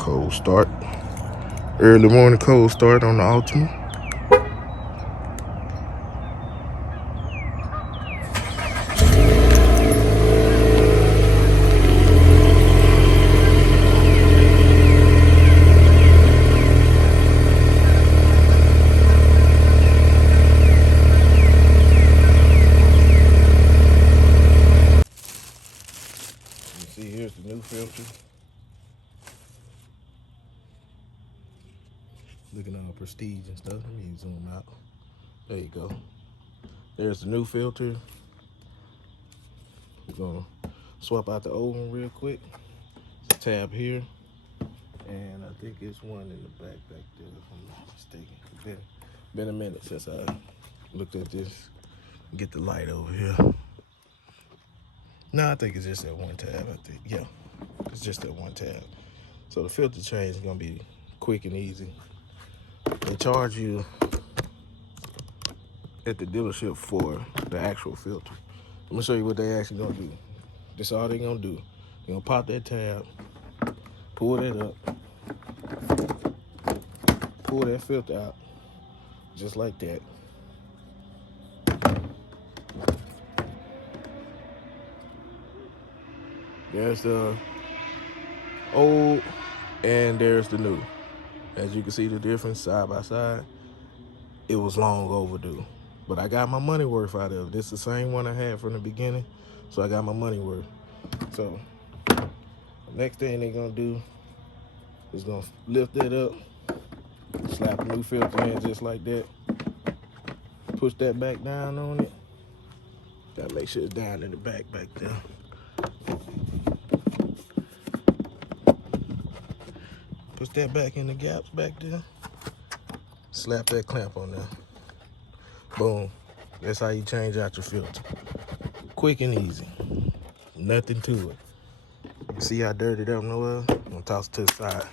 Cold start. Early morning cold start on the Altima. You see, here's the new filter. Looking all prestige and stuff. Let me zoom out. There you go. There's the new filter. We're gonna swap out the old one real quick. There's a tab here, and I think it's one in the back there, if I'm not mistaken. Been a minute since I looked at this. Get the light over here. No, I think it's just that one tab. I think, yeah, it's just that one tab. So the filter change is gonna be quick and easy. They charge you at the dealership for the actual filter. I'm gonna show you what they actually gonna do. This is all they gonna do. They're gonna pop that tab, pull that up, pull that filter out, just like that. There's the old and there's the new. As you can see the difference side by side. It was long overdue, but I got my money worth out of it. This is the same one I had from the beginning, so I got my money worth. So the next thing they're gonna do is gonna lift that up, slap a new filter in just like that, push that back down on it. Gotta make sure it's down in the back there. Push that back in the gaps back there. Slap that clamp on there. Boom. That's how you change out your filter. Quick and easy. Nothing to it. You see how dirty that one was? I'm gonna toss it to the side.